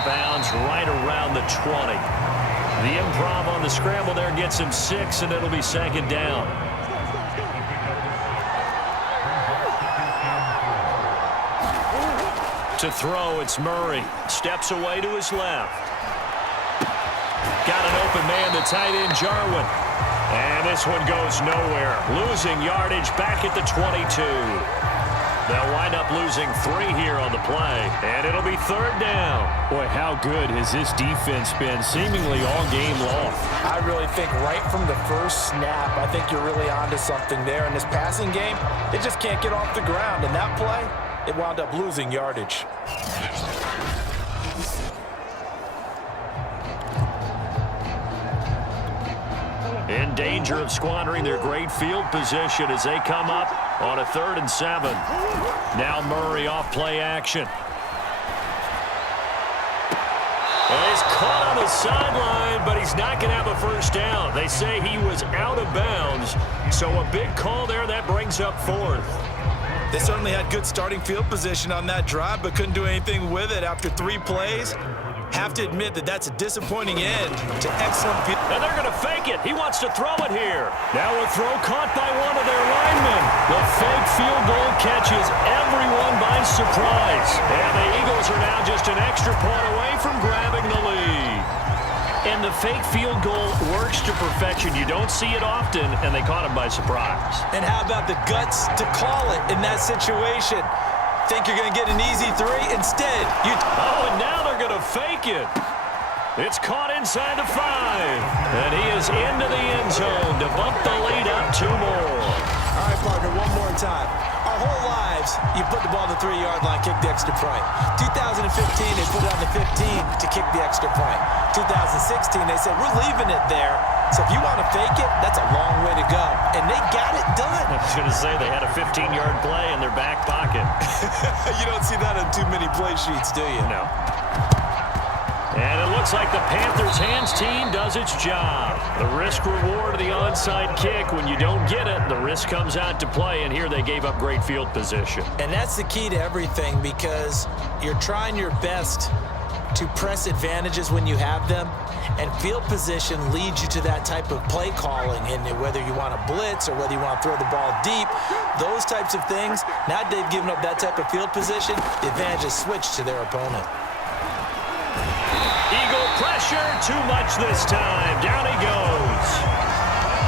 of bounds right around the 20. The improv on the scramble there gets him 6, and it'll be second down. To throw, it's Murray. Steps away to his left. Got an open man, the tight end, Jarwin. And this one goes nowhere. Losing yardage back at the 22. They'll wind up losing 3 here on the play, and it'll be third down. Boy, how good has this defense been seemingly all game long? I really think right from the first snap, I think you're really onto something there. In this passing game, it just can't get off the ground. And that play, it wound up losing yardage. In danger of squandering their great field position as they come up on a 3rd and 7. Now Murray off play action. Well, he's caught on the sideline, but he's not going to have a first down. They say he was out of bounds, so a big call there that brings up 4th. They certainly had good starting field position on that drive, but couldn't do anything with it after 3 plays. Have to admit that that's a disappointing end to excellent field. And they're going to fake it. He wants to throw it here. Now a throw caught by one of their linemen. The fake field goal catches everyone by surprise. And the Eagles are now just an extra point away from grabbing the lead. And the fake field goal works to perfection. You don't see it often, and they caught him by surprise. And how about the guts to call it in that situation? Think you're going to get an easy 3? Instead, you... Oh, and now they're going to fake it. It's caught inside the 5. And he is into the end zone to bump the lead up 2 more. All right, partner, one more time. Our whole lives, you put the ball on the 3-yard line, kick the extra point. 2015, they put it on the 15 to kick the extra point. 2016, they said, we're leaving it there. So if you want to fake it, that's a long way to go. And they got it done. I was going to say they had a 15-yard play in their back pocket. You don't see that on too many play sheets, do you? No. And it looks like the Panthers' hands team does its job. The risk-reward of the onside kick. When you don't get it, the risk comes out to play, and here they gave up great field position. And that's the key to everything, because you're trying your best to press advantages when you have them, and field position leads you to that type of play calling, and whether you want to blitz or whether you want to throw the ball deep, those types of things. Now they've given up that type of field position, the advantage is switched to their opponent. Eagle pressure, too much this time. Down he goes.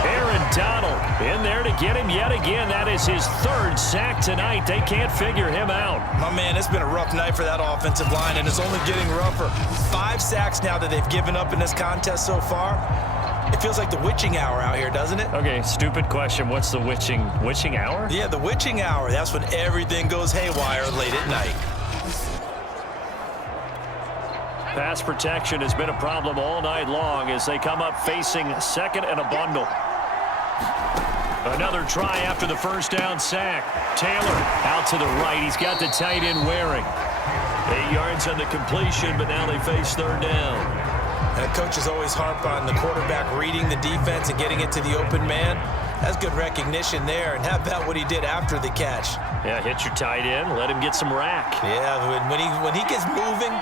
Aaron Donald in there to get him yet again. That is his 3rd sack tonight. They can't figure him out. My man, it's been a rough night for that offensive line, and it's only getting rougher. 5 sacks now that they've given up in this contest so far. It feels like the witching hour out here, doesn't it? Okay, stupid question. What's the witching hour? Yeah, the witching hour. That's when everything goes haywire late at night. Pass protection has been a problem all night long as they come up facing 2nd and a bundle. Another try after the first down sack. Taylor out to the right. He's got the tight end wearing. 8 yards on the completion, but now they face 3rd down. And the coaches always harp on the quarterback reading the defense and getting it to the open man. That's good recognition there. And how about what he did after the catch? Yeah, hit your tight end. Let him get some rack. Yeah, when he gets moving,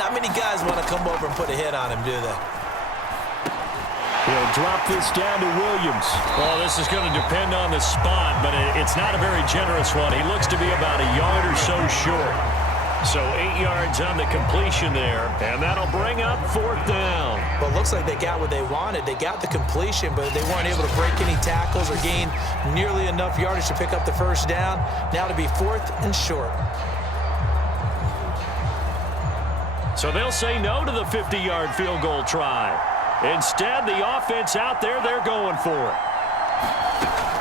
not many guys want to come over and put a hit on him, do they? He'll drop this down to Williams. Well, this is going to depend on the spot, but it's not a very generous one. He looks to be about a yard or so short. So 8 yards on the completion there, and that'll bring up 4th down. Well, it looks like they got what they wanted. They got the completion, but they weren't able to break any tackles or gain nearly enough yardage to pick up the first down. Now to be 4th and short. So they'll say no to the 50-yard field goal try. Instead, the offense out there, they're going for it.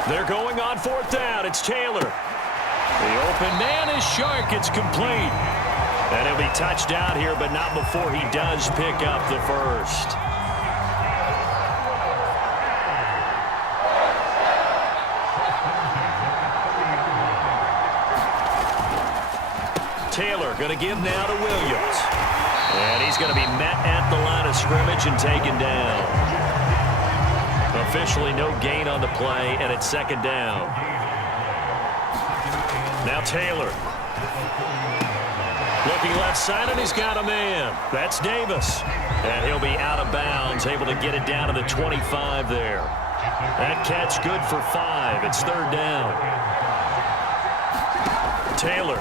They're going on 4th down. It's Taylor. The open man is Shark. It's complete. And he'll be touched down here, but not before he does pick up the first. Taylor going to give now to Williams. And he's going to be met at the line of scrimmage and taken down. Officially no gain on the play, and it's 2nd down. Now Taylor. Looking left side, and he's got a man. That's Davis. And he'll be out of bounds, able to get it down to the 25 there. That catch good for 5. It's third down. Taylor.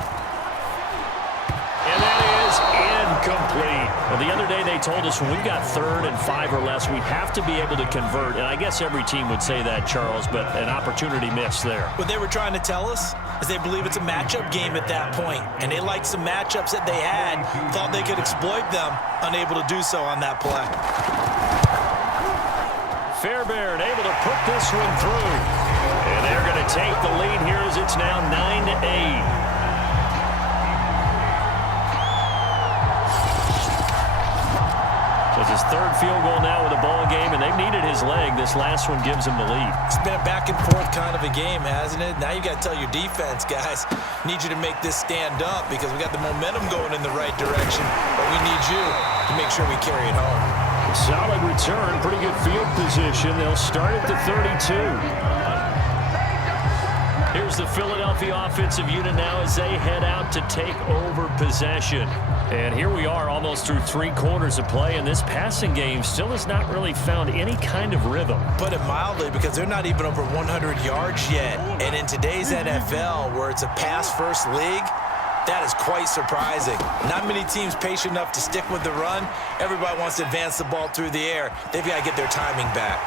And that is incomplete. Well, the other day they told us when we've got 3rd and 5 or less, we have to be able to convert. And I guess every team would say that, Charles, but an opportunity missed there. What they were trying to tell us is they believe it's a matchup game at that point. And they liked some matchups that they had, thought they could exploit them, unable to do so on that play. Fairbairn able to put this one through. And they're going to take the lead here as it's now 9-8. His 3rd field goal now with a ball game, and they've needed his leg. This last one gives him the lead. It's been a back-and-forth kind of a game, hasn't it? Now you got to tell your defense, guys, need you to make this stand up because we got the momentum going in the right direction, but we need you to make sure we carry it home. Solid return, pretty good field position. They'll start at the 32. Here's the Philadelphia offensive unit now as they head out to take over possession. And here we are almost through 3 quarters of play, and this passing game still has not really found any kind of rhythm. Put it mildly, because they're not even over 100 yards yet. And in today's NFL, where it's a pass-first league, that is quite surprising. Not many teams patient enough to stick with the run. Everybody wants to advance the ball through the air. They've got to get their timing back.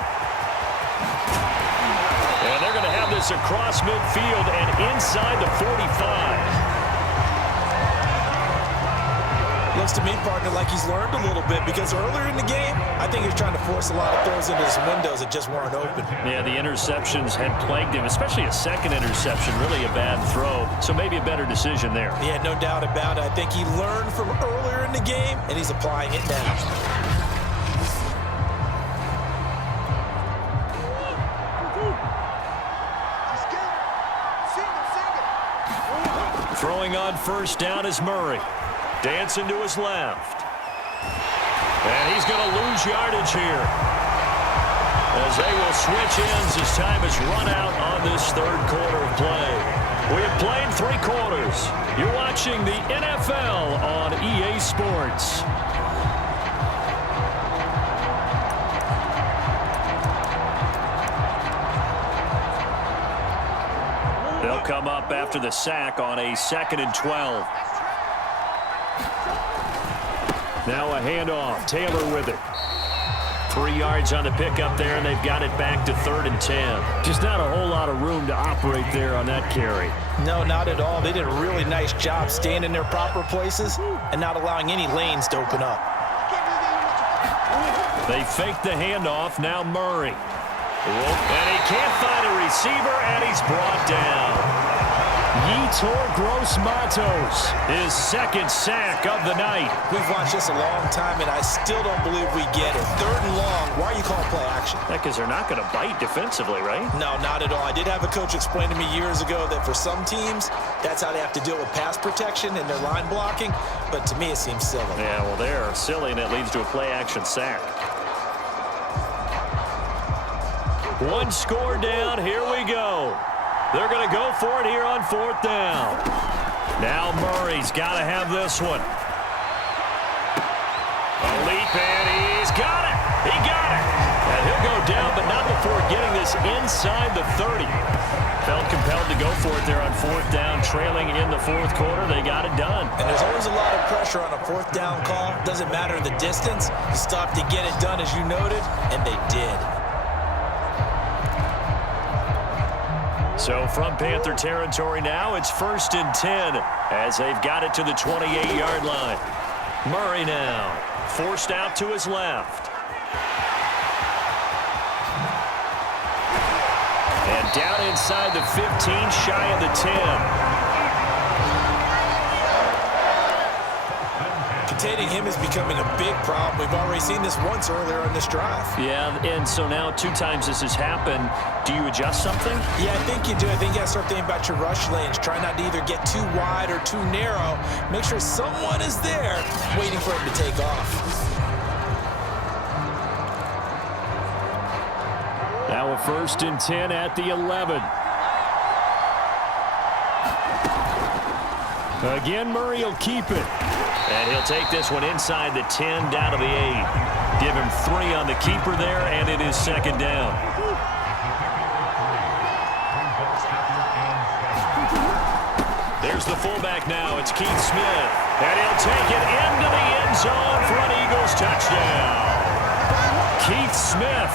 And they're going to have this across midfield and inside the 45. Looks to me, partner, like he's learned a little bit because earlier in the game, I think he was trying to force a lot of throws into some windows that just weren't open. Yeah, the interceptions had plagued him, especially a second interception, really a bad throw. So maybe a better decision there. Yeah, no doubt about it. I think he learned from earlier in the game, and he's applying it now. Throwing on first down is Murray. Dancing to his left. And he's going to lose yardage here, as they will switch ends as time has run out on this 3rd quarter of play. We have played 3 quarters. You're watching the NFL on EA Sports. They'll come up after the sack on a 2nd and 12. Now a handoff. Taylor with it. 3 yards on the pickup there, and they've got it back to 3rd and 10. Just not a whole lot of room to operate there on that carry. No, not at all. They did a really nice job staying in their proper places and not allowing any lanes to open up. They fake the handoff. Now Murray. And he can't find a receiver, and he's brought down. Yetur Gross-Matos, his 2nd sack of the night. We've watched this a long time, and I still don't believe we get it. 3rd and long, why are you calling play action? Because they're not going to bite defensively, right? No, not at all. I did have a coach explain to me years ago that for some teams, that's how they have to deal with pass protection and their line blocking, but to me it seems silly. Yeah, well, they're silly, and it leads to a play action sack. 1 score down. Here we go. They're going to go for it here on 4th down. Now Murray's got to have this one. A leap, and he's got it. He got it. And he'll go down, but not before getting this inside the 30. Felt compelled to go for it there on 4th down, trailing in the 4th quarter. They got it done. And there's always a lot of pressure on a 4th down call. Doesn't matter the distance. You stop to get it done, as you noted, and they did. So from Panther territory now, it's 1st and 10 as they've got it to the 28-yard line. Murray now forced out to his left. And down inside the 15, shy of the 10. Containing him is becoming a big problem. We've already seen this once earlier in this drive. Yeah, and so now 2 times this has happened. Do you adjust something? Yeah, I think you do. I think you got to start thinking about your rush lanes. Try not to either get too wide or too narrow. Make sure someone is there waiting for him to take off. Now a 1st and 10 at the 11. Again, Murray will keep it. And he'll take this one inside the 10 down to the 8. Give him 3 on the keeper there, and it is second down. There's the fullback now. It's Keith Smith. And he'll take it into the end zone for an Eagles touchdown. Keith Smith,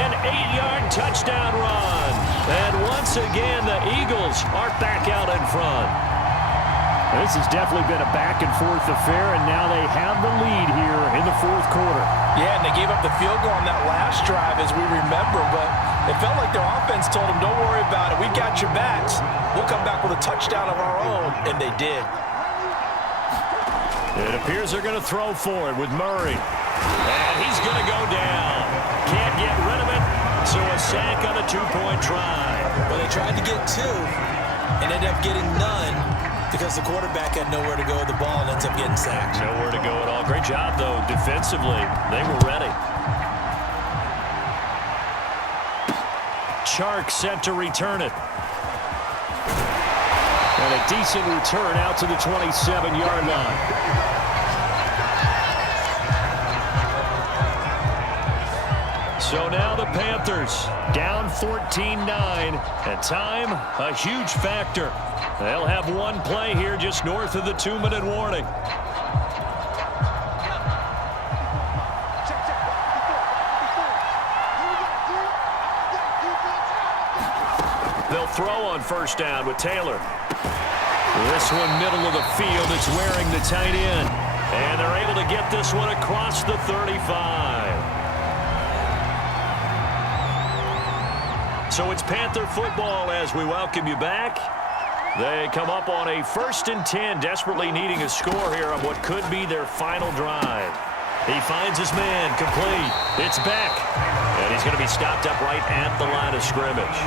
an 8-yard touchdown run. And once again, the Eagles are back out in front. This has definitely been a back-and-forth affair, and now they have the lead here in the fourth quarter. Yeah, and they gave up the field goal on that last drive, as we remember, but it felt like their offense told them, don't worry about it. We got your backs. We'll come back with a touchdown of our own, and they did. It appears they're going to throw for it with Murray. And he's going to go down. Can't get rid of it, so a sack on a 2-point try. Well, they tried to get 2 and ended up getting none, because the quarterback had nowhere to go with the ball and ends up getting sacked. Nowhere to go at all. Great job, though, defensively. They were ready. Chark set to return it. And a decent return out to the 27-yard line. So now the Panthers down 14-9. And time, a huge factor. They'll have one play here just north of the 2-minute warning. They'll throw on first down with Taylor. This one middle of the field. It's wearing the tight end. And they're able to get this one across the 35. So it's Panther football as we welcome you back. They come up on a 1st and 10, desperately needing a score here on what could be their final drive. He finds his man, complete. It's Beck. And he's going to be stopped up right at the line of scrimmage.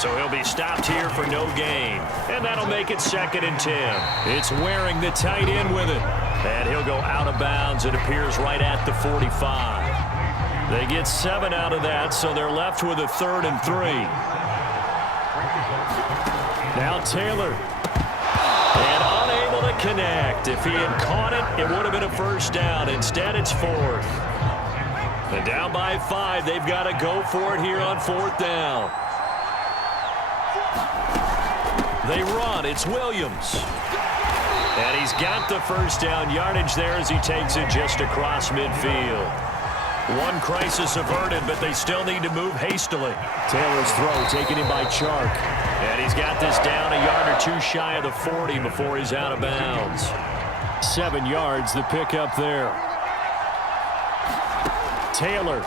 So he'll be stopped here for no gain. And that'll make it 2nd and 10. It's wearing the tight end with it. And he'll go out of bounds. It appears right at the 45. They get 7 out of that, so they're left with a 3rd and 3. Now Taylor. And unable to connect. If he had caught it, it would have been a first down. Instead, it's 4th. And down by 5, they've got to go for it here on 4th down. They run. It's Williams. And he's got the first down yardage there as he takes it just across midfield. One crisis averted, but they still need to move hastily. Taylor's throw taken in by Chark. And he's got this down a yard or 2 shy of the 40 before he's out of bounds. 7 yards, the pickup there. Taylor.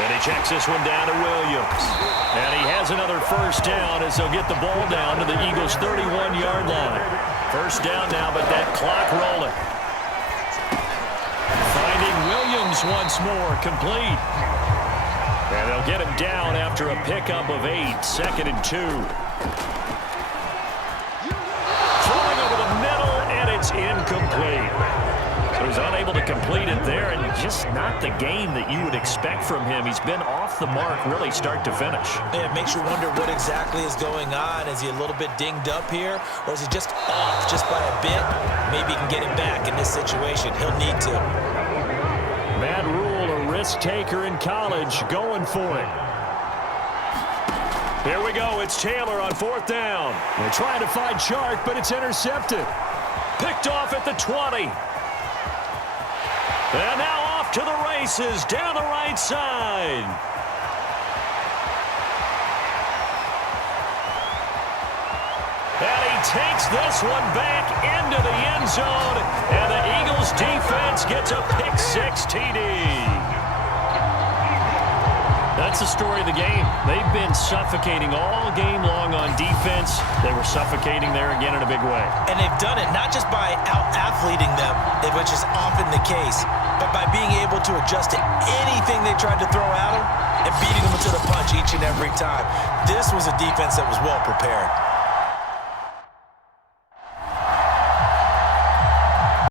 And he checks this one down to Williams. And he has another first down as they'll get the ball down to the Eagles' 31-yard line. First down now, but that clock rolling. Finding Williams once more, complete. And they'll get him down after a pickup of 8, 2nd and 2. Throwing over the middle, and it's incomplete. So he's unable to complete it there, and just not the game that you would expect from him. He's been off the mark really start to finish. Yeah, it makes you wonder what exactly is going on. Is he a little bit dinged up here, or is he just off just by a bit? Maybe he can get it back in this situation. He'll need to. Matt Rule, a risk taker in college, going for it. Here we go. It's Taylor on 4th down. They're trying to find Chark, but it's intercepted. Picked off at the 20. And now off to the races down the right side. And he takes this one back into the end zone. And the Eagles defense gets a pick-6 TD. That's the story of the game. They've been suffocating all game long on defense. They were suffocating there again in a big way. And they've done it not just by out-athleting them, which is often the case, but by being able to adjust to anything they tried to throw at them and beating them to the punch each and every time. This was a defense that was well prepared.